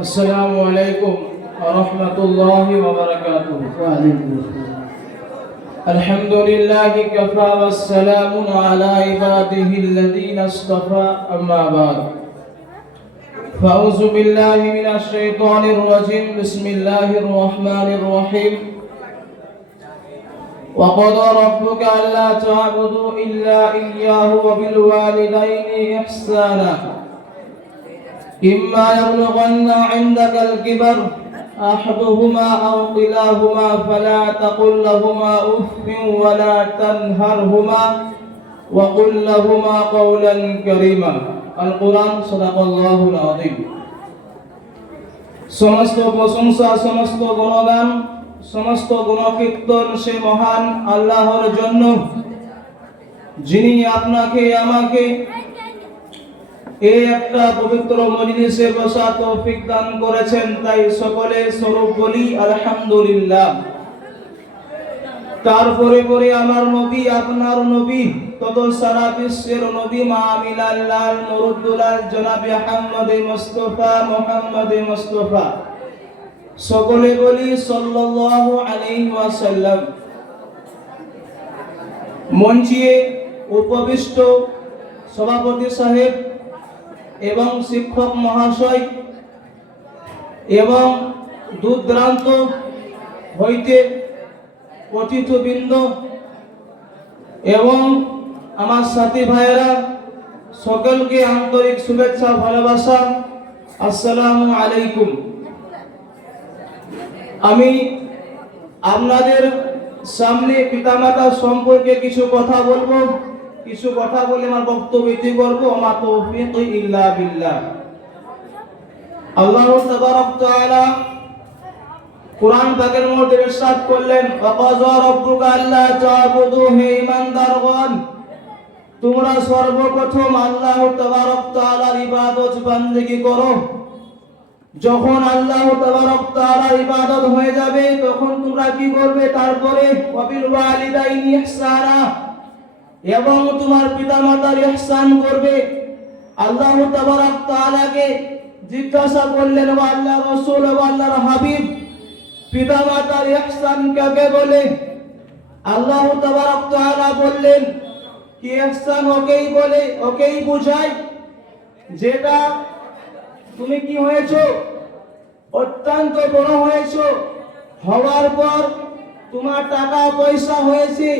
السلام عليكم ورحمة الله وبركاته. وعليكم السلام. الحمد لله كفى والسلام على عباده الذين اصطفى أما بعد فأعوذ بالله من الشيطان الرجيم بسم الله الرحمن الرحيم وقضى ربك ألا تعبدوا إلا إياه وبالوالدين إحسانا إما يبلغن عندك الكبر أحدهما أو كلاهما فلا تقل لهما أف ولا تنهرهما وقل لهما قولا كريما. القرآن صدق الله العظيم. সমস্ত প্রশংসা, সমস্ত গুণগান, সমস্ত গুণকীর্তন সে মহান আল্লাহর জন্য, যিনি আপনাকে আমাকে এই একটা পবিত্র মজলিসে বসা তৌফিক দান করেছেন। তাই সকলে স্বরূপ বলি আলহামদুলিল্লাহ। তারপরে পরে আমার নবী, আপনার নবী, তত সারা বিশ্বের নবী মামিলাল্লাহ নুরুদ্দুলাল জনাবে মুহাম্মদে মুস্তাফা সকলে বলি সাল্লাল্লাহু আলাইহি ওয়াসাল্লাম। মঞ্চে উপবিষ্ট সভাপতি সাহেব এবং শিক্ষক মহাশয় এবং দূর দূরান্ত হইতে অতিথিবৃন্দ এবং আমার সাথী ভাইয়েরা, সকলকে আন্তরিক শুভেচ্ছা ভালোবাসা, আসসালামু আলাইকুম। আমি আপনাদের সামনে পিতামাতা সম্পর্কে কিছু কথা বলবো, কিছু কথা বলে আমার বক্তব্য ইতি করবো। আমা তৌফিক ইল্লা বিল্লাহ। আল্লাহ তাবারক তাআলা কুরআন পাকের মধ্যে ইরশাদ করলেন, ওয়াকাযা রাব্বুকা আল্লা তা'বুদু, হে ঈমানদারগণ, তোমরা সর্বপ্রথম আল্লাহ তাবারক তাআলার ইবাদত বান্দেগি করো। যখন আল্লাহ তাবারক তাআলার ইবাদত হয়ে যাবে তখন তোমরা কি করবে? তারপরে ওয়াবিল ওয়ালিদাইনি ইহসানা, এবং তোমার পিতামাতার ইহসান করবে। আল্লাহ তাবারক তাআলাকে জিজ্ঞাসা করলেন, ও আল্লাহর রাসূল, ও আল্লাহর হাবিব, পিতামাতার ইহসান কাকে বলে? আল্লাহ তাবারক তাআলা বললেন কি ইহসান ওকেই বলে, ওকেই বোঝায় যেটা তুমি কি হয়েছো, অত্যন্ত বড় হয়েছো, হওয়ার পর তোমার টাকা পয়সা হয়েছে,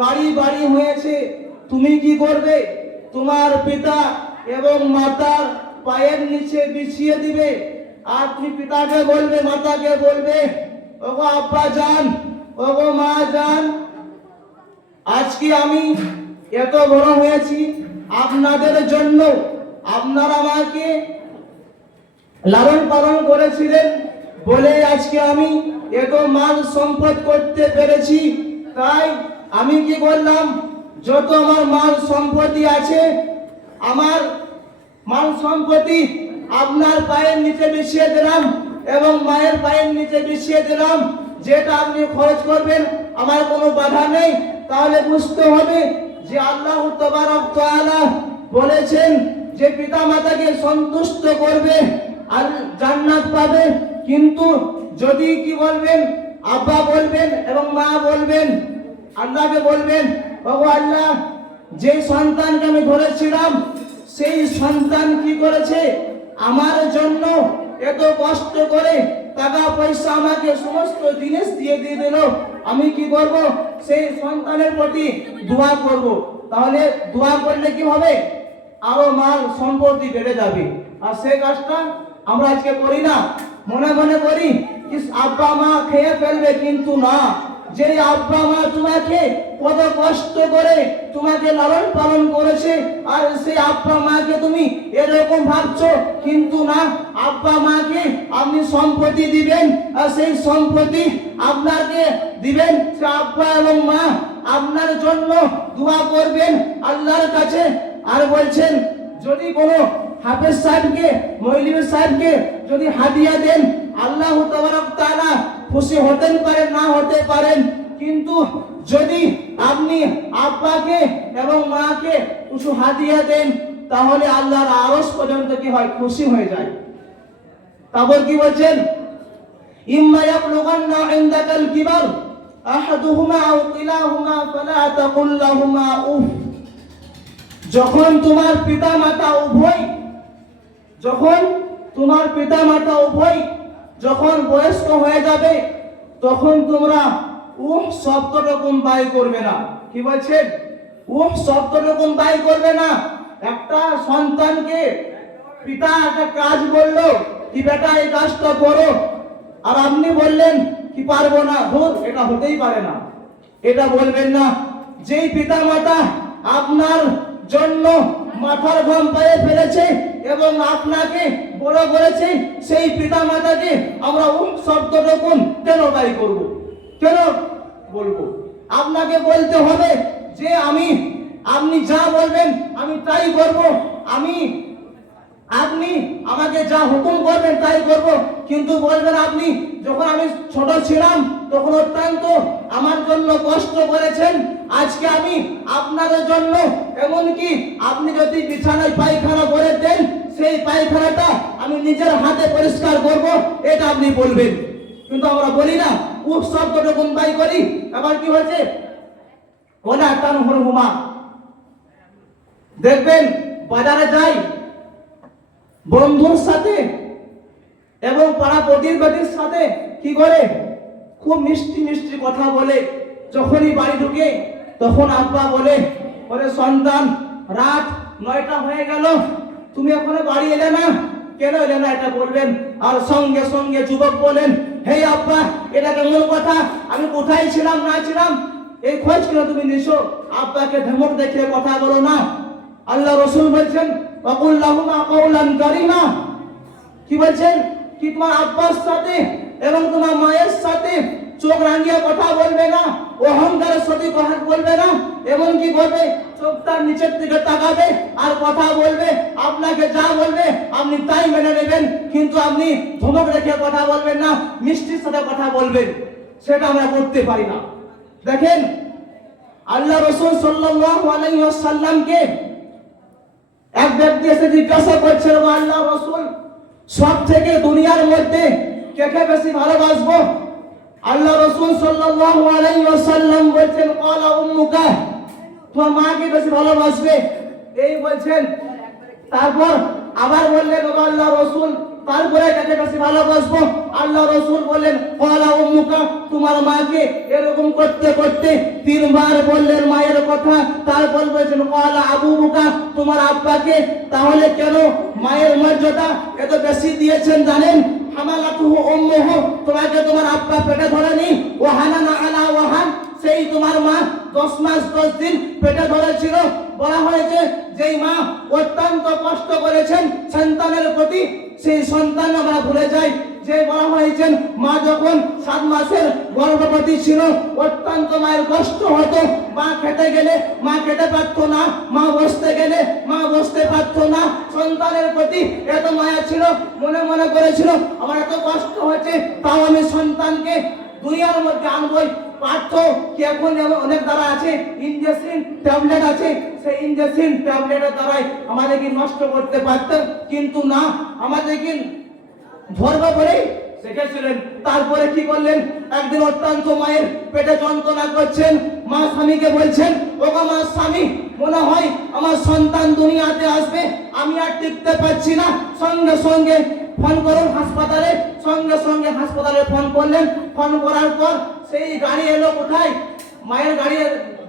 গাড়ি বাড়ি হয়েছে, তুমি কি করবে? তোমার পিতা এবং মাতার পায়ের নিচে বিছিয়ে দিবে। আর তুমি পিতাকে বলবে, মাতাকে বলবে, ওগো আব্বা জান, ওগো মা জান, আজকে আমি এত বড় হয়েছি আপনাদের জন্য। আপনারা আমাকে লালন পালন করেছিলেন বলে আজকে আমি এত মাল সম্পদ করতে পেরেছি। তাই আমি কি করলাম? যত আমার মাল সম্পত্তি আছে, আমার মাল সম্পত্তি আপনার পায়ের নিচে বিছিয়ে দিলাম এবং মায়ের পায়ের নিচে বিছিয়ে দিলাম। যেটা আপনি খরচ করবেন, আমার কোনো বাধা নেই। তাহলে বুঝতে হবে যে আল্লাহ তাবারক তাআলা বলেছেন যে পিতা মাতাকে সন্তুষ্ট করবে আর জান্নাত পাবে। কিন্তু যদি কি বলবেন, আব্বা বলবেন এবং মা বলবেন, আল্লাহকে বলবেন, ওগো আল্লাহ, যে সন্তানকে আমি ধরেছিলাম সেই সন্তান কি করেছে? আমার জন্য এত কষ্ট করে টাকা পয়সা আমাকে সমস্ত জিনিস দিয়ে দিল। আমি কি করব? সেই সন্তানের প্রতি দোয়া করব। তাহলে দোয়া করলে কি হবে? আরো মাল সম্পত্তি বেড়ে যাবে। আর সেই কাজটা আমরা আজকে করি না, মনে মনে করি কি আব্বা মা খেয়ে ফেলবে, কিন্তু না। যে আব্বা মা তোমাকে কত কষ্ট করে তোমাকে লালন পালন করেছে, আর সেই আব্বা মাকে তুমি এরকম ভাবছো, কিন্তু না। আব্বা মাকে আপনি সম্পত্তি দিবেন আর সেই সম্পত্তি আপনাকে দিবেন। সে আব্বা এবং মা আপনার জন্য দোয়া করবেন আল্লাহর কাছে। আর বলছেন, যদি কোনো হাফেজ সাহেবকে, মৌলভী সাহেবকে যদি হাদিয়া দেন, আল্লাহ তাবারক তাআলা খুশি হতেন পারেন, না হতে পারেন, কিন্তু যদি আপনি আব্বাকে এবং মাকে কিছু হাদিয়া দেন তাহলে আল্লাহর আরশ পর্যন্ত কি হয়? খুশি হয়ে যায়। তারপর কি বলছেন, ইম্মা ইয়াবলুগান্না ইনদাকাল কিবার আহাদুহুমা আও কিলাহুমা ফালা তাকুল লাহুমা উফ। যখন তোমার পিতামাতা উভয় যখন বয়স্ক হয়ে যাবে, তখন তোমরা উহ শব্দটুকুন বাই করবে না। কি বলছেন? উহ শব্দটুকুন বাই করবে না। একটা সন্তানকে পিতা একটা কাজ বললো কি বেটা এই কাজটা করো, আর আপনি বললেন কি পারবো না, ধুর এটা হতেই পারে না, এটা বলবেন না। যেই পিতা মাতা আপনার জন্য মাথার ঘাম পায়ে ফেলেছে এবং আপনাকে বড় করেছে, সেই পিতা মাতাকে আমরা শব্দটুকুন কেন দায়ী করব, কেন বলবো? আপনাকে বলতে হবে যে আপনি যা বলবেন আমি তাই করব, আপনি আমাকে যা হুকুম করবেন তাই করব। কিন্তু বলবেন আপনি যখন আমি ছোট ছিলাম তখন অত্যন্ত আমার জন্য কষ্ট করেছেন, আজকে আমি আপনার জন্য, এমনকি আপনি যদি বিছানায় পায়খানা করে দেন সেই পায়খানাটা আমি নিজের হাতে পরিষ্কার করব, এটা আপনি বলবেন। কিন্তু আমরা বলি না, উফ শব্দটুকুন বাই করি। আবার কি হয়েছে, ওনা তানহুরহুমা। দেখবেন বাজারে যাই বন্ধুর সাথে এবং পাড়া প্রতিবেশীর সাথে কি করে, খুব মিষ্টি মিষ্টি কথা বলে। যখনই বাড়ি ঢুকে তখন আব্বা বলে, ওরে সন্তান রাত 9টা হয়ে গেল, তুমি এখনো বাড়ি এলে না, কেন এলে না এটা বলবেন। আর সঙ্গে সঙ্গে যুবক বলেন, হে আব্বা এটা কেমন কথা, আমি কোথায় ছিলাম না ছিলাম এই খোঁজ কেন তুমি নিছো। আব্বাকে ধমক দেখিয়ে কথা বলো না। আল্লাহ রাসূল বলছেন, ওয়াকুল লাহুমা কাওলান কারীমা। কি বলছেন, কি তোমার আব্বার সাথে এবং তোমার মায়ের সাথে চোখ রাঙিয়ে কথা বলবে না, অহংকারের সাথে কথা বলবে না, এমন কি করবে, চোখটা নিচের দিকে তাকাবে আর কথা বলবে। আপনাকে যা বলবে আপনি তাই মেনে নেবেন, কিন্তু আপনি ধমক রেখে কথা বলবেন না, মিষ্টির সাথে কথা বলবেন। সেটা আমরা করতে পারি না। দেখেন আল্লাহ রাসূল সাল্লাল্লাহু আলাইহি ওয়াসাল্লামকে এক ব্যক্তি এসে জিজ্ঞাসা করছিল, আল্লাহ রাসূল সব থেকে দুনিয়ার মধ্যে কাকে বেশি ভালোবাসবো? আল্লাহ রাসূল সাল্লাল্লাহু আলাইহি ওয়াসাল্লাম বলেন, ক্বালা উম্মুকা, তোমার মাকে বেশি ভালোবাসবে, এই বলছেন। তারপর আবার বললেন, ও আল্লাহ রাসূল তারপরে কাকে বেশি ভালোবাসবো? আল্লাহ রাসূল বললেন, ক্বালা উম্মুকা, তোমার মাকে। এরকম করতে করতে তিনবার বললেন মায়ের কথা। তারপর বলেছেন, ক্বালা আবুকা, তোমার আব্বাকে। তাহলে কেন মায়ের মর্যাদা এত বেশি দিয়েছেন জানেন? হামালাতুহু উম্মুহু, তোমাকে তোমার আব্বা পেটে ধরেনি, ওয়াহানানা আলা ওয়াহান, সেই তোমার মা 10 মাস 10 দিন পেটে ধরেছিল। বলা হয়েছে যেই মা অত্যন্ত কষ্ট করেছেন সন্তানের প্রতি, সেই সন্তান আমরা ভুলে যাই। যে বলা হয়েছেন মা যখন 7 মাসের গর্ভবতী ছিল অত্যন্ত মায়ের কষ্ট হতো, মা খেতে গেলে মা খেতে পারতো না, মা বসতে গেলে মা বসতে পারতো না। সন্তানের প্রতি এত মায়া ছিল, মনে মনে করেছিল আমার এত কষ্ট হচ্ছে, তাও আমি সন্তানকে দুনিয়ার মধ্যে আনবই। পার্থ কি এখন অনেক দ্বারা আছে, ইনজেকশন ট্যাবলেট আছে, সেই ইনজেকশন ট্যাবলেটের দ্বারাই আমাদেরকে নষ্ট করতে পারতেন, কিন্তু না, আমাদেরকে ধর্ম করে শিখেছিলেন। তারপরে কি করলেন, একদিন অত্যন্ত মায়ের পেটে যন্ত্রণা করছেন, মা স্বামীকে বলছেন, ও আমার স্বামী, মনে হয় আমার সন্তান দুনিয়াতে আসবে, আমি আর টিকতে পারছি না, সঙ্গে সঙ্গে ফোন করুন হাসপাতালে। সঙ্গে সঙ্গে হাসপাতালে ফোন করলেন। ফোন করার পর সেই গাড়ি এলো কোথায়, মায়ের গাড়ি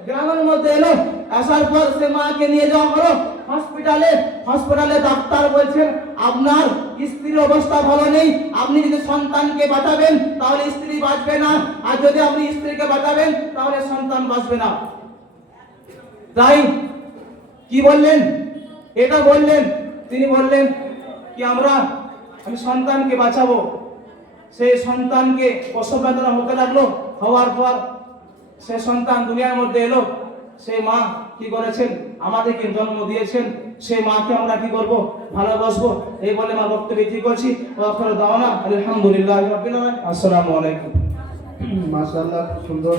গ্রামের মধ্যে এলো। আসার পর সে মাকে নিয়ে যাওয়া হলো হসপিটালে। ডাক্তার বলছেন আপনার স্ত্রীর অবস্থা ভালো নেই, আপনি যদি সন্তানকে বাঁচাবেন তাহলে স্ত্রী বাঁচবে না, আর যদি আপনি স্ত্রীকে বাঁচাবেন তাহলে সন্তান বাঁচবে না। তাই কি বললেন, এটা বললেন। তিনি বললেন কি আমি সন্তানকে বাঁচাবো। সেই সন্তানকে প্রসব বেদনা হতে লাগলো, হওয়ার পর সে সন্তান দুনিয়ার মধ্যে এলো। সেই মা কি করেছেন, আমাদেরকে জন্ম দিয়েছেন, সেই মাকে আমরা কি করব, ভালোবাসবো। এই বলে আমার বক্তব্য ঠিক করছি। ওয়াখিরু দাওয়ানা আলহামদুলিল্লাহি রাব্বিল আলামিন। আসসালামু আলাইকুম। মাশাআল্লাহ, সুন্দর।